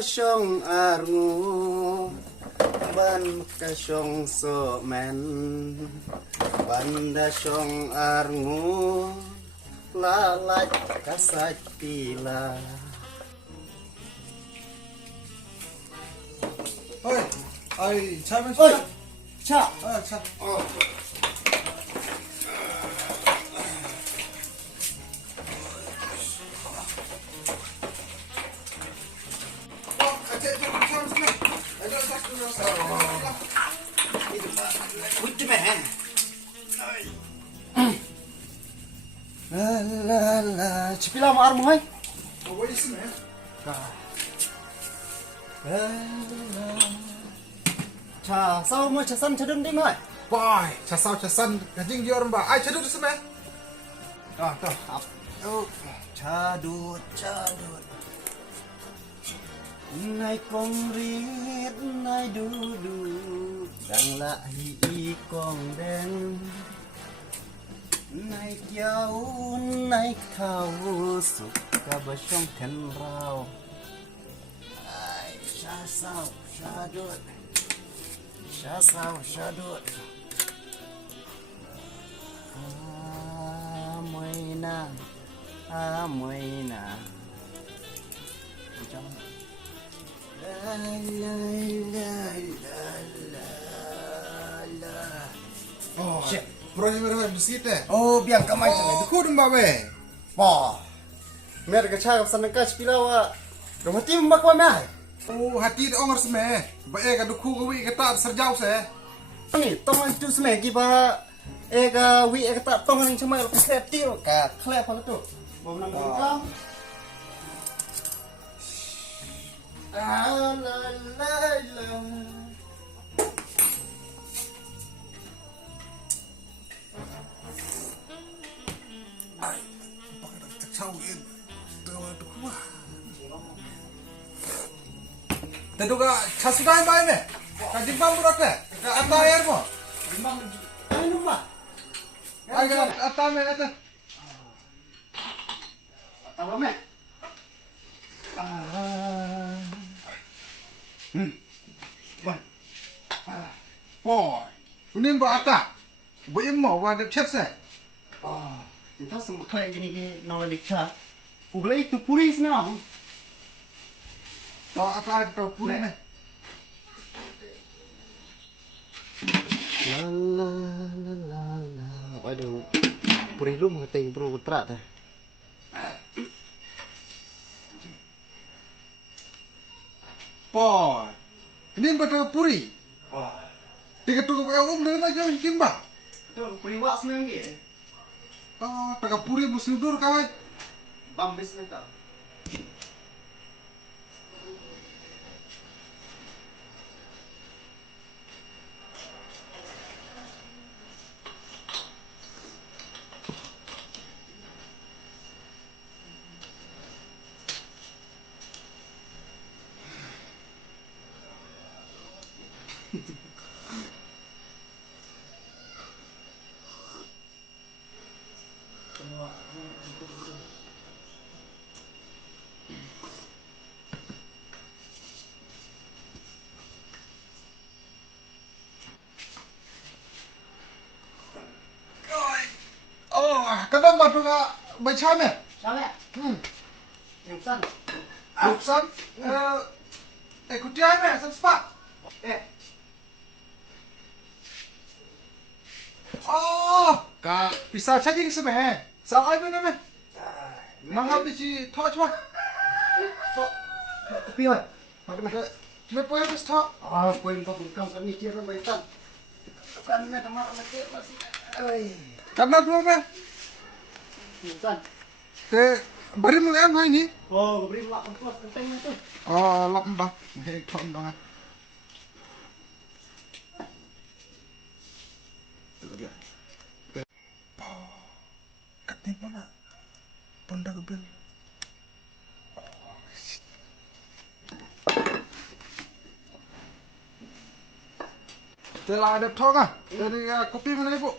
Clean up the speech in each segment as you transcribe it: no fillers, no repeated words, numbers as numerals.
syong arngu ban ka syong so men banda syong arngu lalat kasat pila. Oi, ai, cha Oi, cha. cha. Oh. Good man. La, cepila mo armo hay. What is it, man? Cha, sao mo cha san cha dum ding hay. Boy, cha sao cha san, ka jing yor ba. Ai cha du se man. Dah, up. Oh, cha dut. Nai kong riết, nai du đang lại kong đen. Nai kiau, nai khao suk ka ba syong kan rao. Ai, cha sao, cha dut. Cha sao, cha dut. Moina. Macam Oh, bro ni merah bisite. oh, biang kamai sangat. Oh, ku dum ba be. Wah, mereka cakap senang kas pilawa. Rumah tim mak mana? Oh, hati ongor se me. Ba e ka du ku wi ka ta serjau se. Ni, tongan tu semegi ba? Ega wi ega tak tongan cuma klep tiu ka klep apa tu? Bom nang kau. La. Ai, pakai tak sau in. Tu tu ku. Tentu ka chasudai ba me. Ka jimbang burak le. Ka ata air mo. Memang ini rumah. Ai ka ata me ata. Apa me? Bon. Boy, unin ba ata. Ba im mo wa de chet se. Entah semua kayak gini ke nama dikta. Pulai itu pulis now. Ta ata to puri me. La. Waduh. Puri lu mengerti bro putra dah. Boy, unin ba to puri. Wah. Tiga tu ka de na jo kimba. Itu puri wak senang ke? Oh, taka puri musudur kawai. Bambis letak. Oh, kadang batu ka baca me. Siapa? Yang san. Luksan, kutia me, san spa. Oh, ka bisa saja ni sebe. Sa ai me me. Mahal biji touch ma. Kopi oi. Me poe bes touch. Poin kau bukan kami kira baikkan. Kan me tamar lagi masih. Oi. Karena dua me. Yang san. Te bari mu yang ni. Oh, beri lak kelas penting itu. Oh, lok mbak. Hei, thon dong. Katnya mana? Ponda gebel. Telah ada thong ah. Dari kopi mana ibu?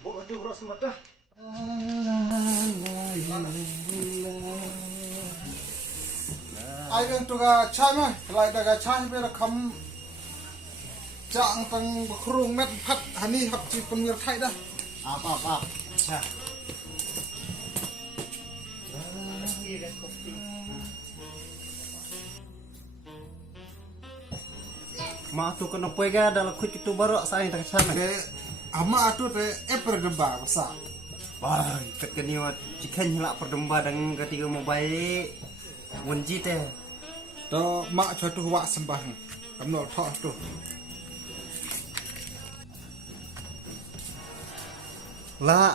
Buat tu ros mata. ai ben to ga chai ma lai da ga chai be la kham chang tang krung met phat hani hap chi pengir thai dah. Apa. Cha. Ma tu kena pega dalam kuit itu baru saya tak sana. Ke ama atu te eper deba basa. Wah, kat keniwat chicken hilak perdemba dengan ketiga mau baik. Wenji teh. To mak chotu wa sembah. Kamno tho tu. La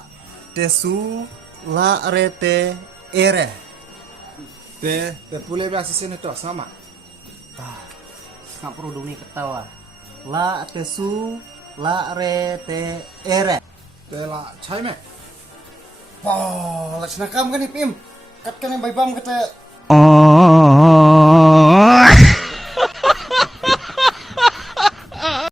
tesu la rete ere. Te pule ba sini to sama. Nggak perlu dulu nih ketawa. La tesu la rete ere. Te la chai me. Wah, lah senakam kan nih Pim. Kat kan yang bayi bam kata.